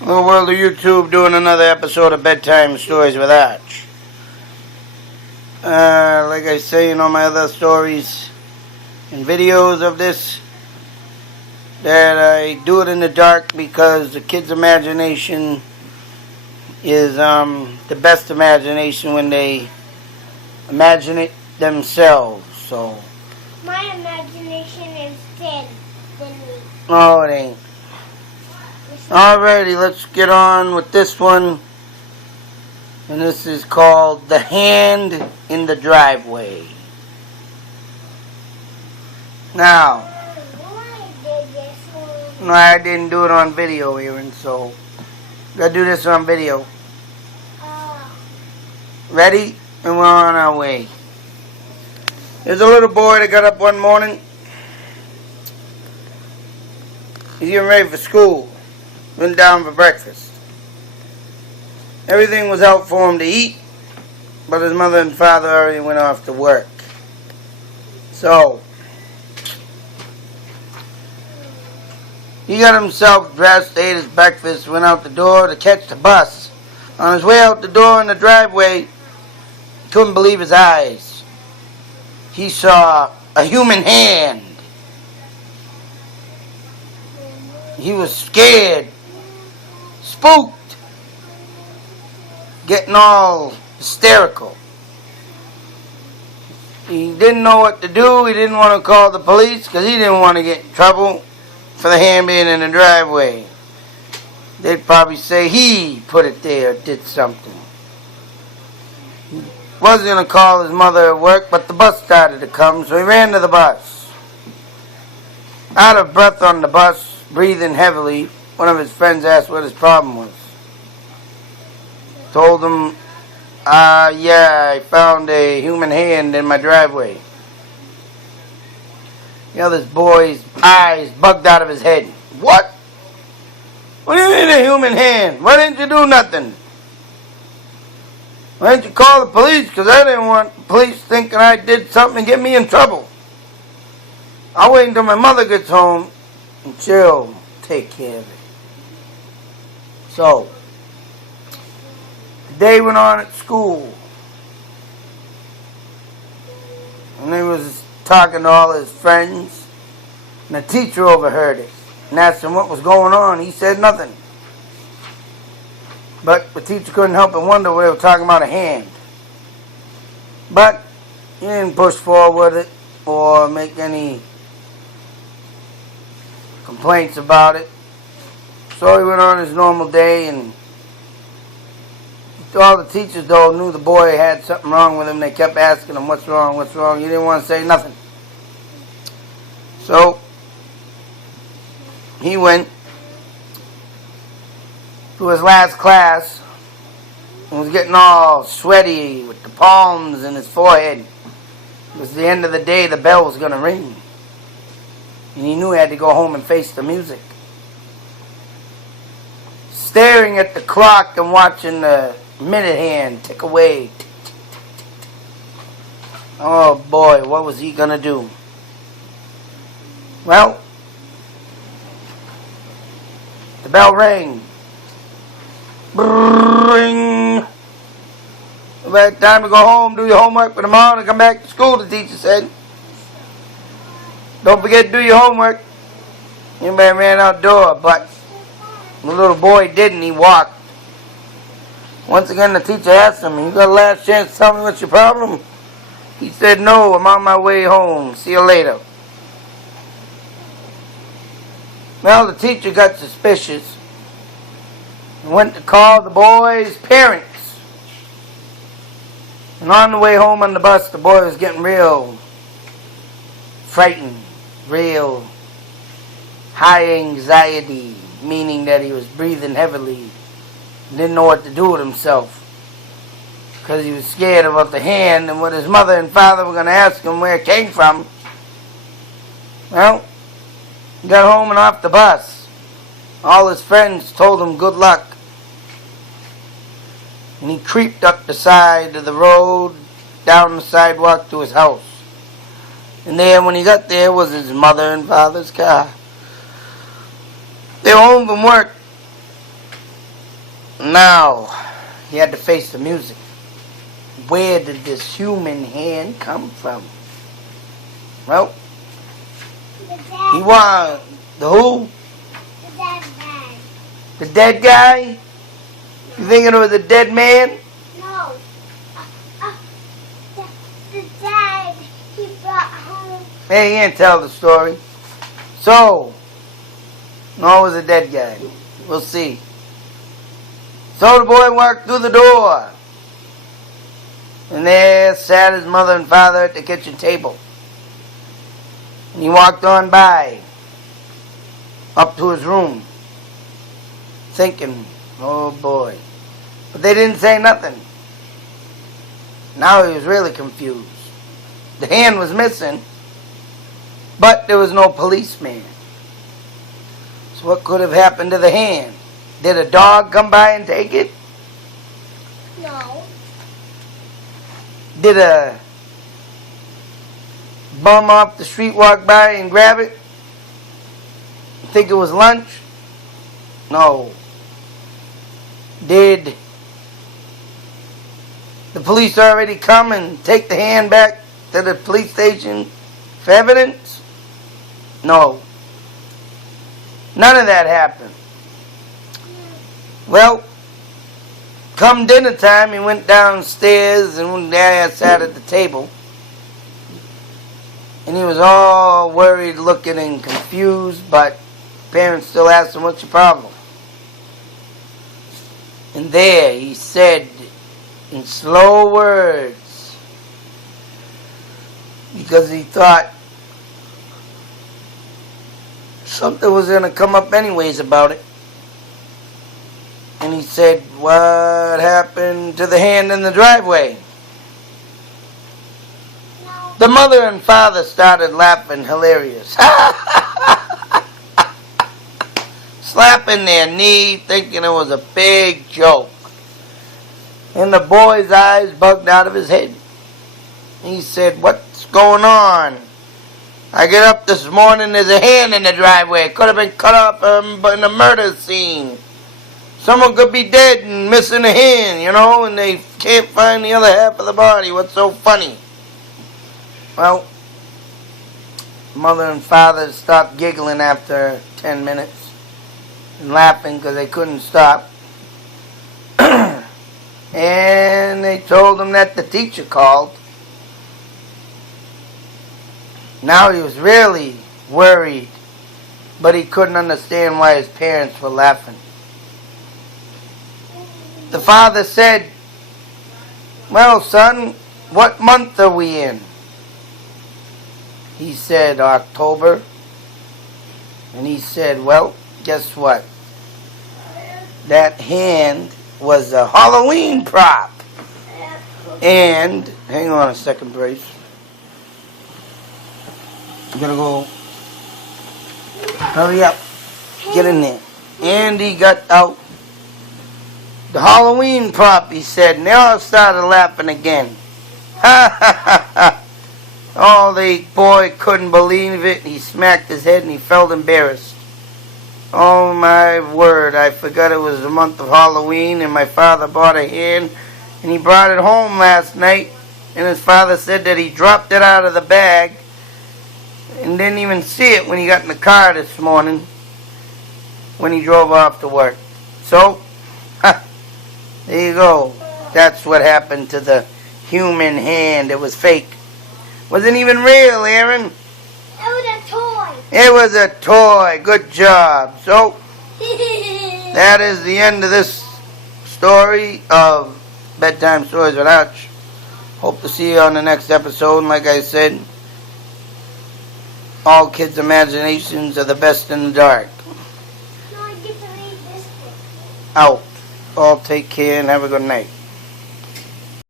Hello world of YouTube, doing another episode of Bedtime Stories with Arch. Like I say in all my other stories and videos of this, that I do it in the dark because the kids' imagination is the best imagination when they imagine it themselves. So my imagination is thin than me. No, it ain't. Alrighty, let's get on with this one. And this is called The Hand in the Driveway. Now, no, I didn't do it on video, Aaron, so gotta do this on video. Ready? And we're on our way. There's a little boy that got up one morning. He's getting ready for school. Went down for breakfast. Everything was out for him to eat, but his mother and father already went off to work. So, he got himself dressed, ate his breakfast, went out the door to catch the bus. On his way out the door in the driveway, he couldn't believe his eyes. He saw a human hand. He was scared, spooked, getting all hysterical. He didn't know what to do. He didn't want to call the police because he didn't want to get in trouble for the hand being in the driveway. They'd probably say he put it there or did something. He was going to call his mother at work, but the bus started to come, so he ran to the bus. Out of breath on the bus, breathing heavily, one of his friends asked what his problem was. Told him, yeah, I found a human hand in my driveway. You know, this boy's eyes bugged out of his head. What? What do you mean a human hand? Why didn't you do nothing? Why didn't you call the police? Because I didn't want the police thinking I did something and get me in trouble. I'll wait until my mother gets home and she'll take care of it. So, the day went on at school. And he was talking to all his friends. And the teacher overheard it and asked him what was going on. He said nothing. But the teacher couldn't help but wonder what they were talking about, a hand. But he didn't push forward with it or make any complaints about it. So he went on his normal day, and all the teachers though knew the boy had something wrong with him. They kept asking him, what's wrong, what's wrong? He didn't want to say nothing. So he went to his last class and was getting all sweaty with the palms in his forehead. It was the end of the day, the bell was going to ring. And he knew he had to go home and face the music. Staring at the clock and watching the minute hand tick away. Oh boy, what was he going to do? Well, the bell rang. Ring. About time to go home, do your homework for tomorrow and come back to school, the teacher said. Don't forget to do your homework. Anybody ran outdoor, but the little boy didn't. He walked. Once again, the teacher asked him, you got a last chance to tell me what's your problem? He said, no, I'm on my way home. See you later. Well, the teacher got suspicious and went to call the boy's parents. And on the way home on the bus, the boy was getting real frightened, real high anxiety, meaning that he was breathing heavily and didn't know what to do with himself because he was scared about the hand and what his mother and father were going to ask him where it came from. Well, he got home and off the bus. All his friends told him good luck. And he creeped up the side of the road, down the sidewalk to his house. And there, when he got there, was his mother and father's car. They were home from work. Now, he had to face the music. Where did this human hand come from? Well, he was the who? The dead man. The dead guy? You thinking it was a dead man? No. The dad he brought home. Hey, he can't tell the story. So, no, it was a dead guy. We'll see. So the boy walked through the door. And there sat his mother and father at the kitchen table. And he walked on by, up to his room, thinking, oh boy. But they didn't say nothing. Now he was really confused. The hand was missing, but there was no policeman. So what could have happened to the hand? Did a dog come by and take it? No. Did a bum off the street walk by and grab it? Think it was lunch? No. Did the police already come and take the hand back to the police station for evidence? No. None of that happened. Well, come dinner time, he went downstairs and there sat at the table. And he was all worried looking and confused, but parents still asked him, what's your problem? And there he said in slow words, because he thought something was going to come up anyways about it. And he said, what happened to the hand in the driveway? No. The mother and father started laughing hilarious. Slapping their knee, thinking it was a big joke. And the boy's eyes bugged out of his head. He said, what's going on? I get up this morning, there's a hand in the driveway. It could have been cut off in a murder scene. Someone could be dead and missing a hand, and they can't find the other half of the body. What's so funny? Well, mother and father stopped giggling after 10 minutes and laughing because they couldn't stop. And they told him that the teacher called. Now he was really worried, but he couldn't understand why his parents were laughing. The father said, well, son, what month are we in? He said, October. And he said, well, guess what? That hand was a Halloween prop. And, hang on a second, Brace. I'm going to go, hurry up, get in there. And he got out the Halloween prop, he said, and they all started laughing again. Ha ha ha ha. Oh, the boy couldn't believe it. He smacked his head and he felt embarrassed. Oh my word, I forgot it was the month of Halloween and my father bought a hand and he brought it home last night and his father said that he dropped it out of the bag and didn't even see it when he got in the car this morning when he drove off to work. So, there you go. That's what happened to the human hand. It was fake. Wasn't even real, Aaron. It was a toy. It was a toy. Good job. So, that is the end of this story of Bedtime Stories with Arch. Hope to see you on the next episode. And like I said, all kids' imaginations are the best in the dark. No, I get to read this book. Out. All take care and have a good night.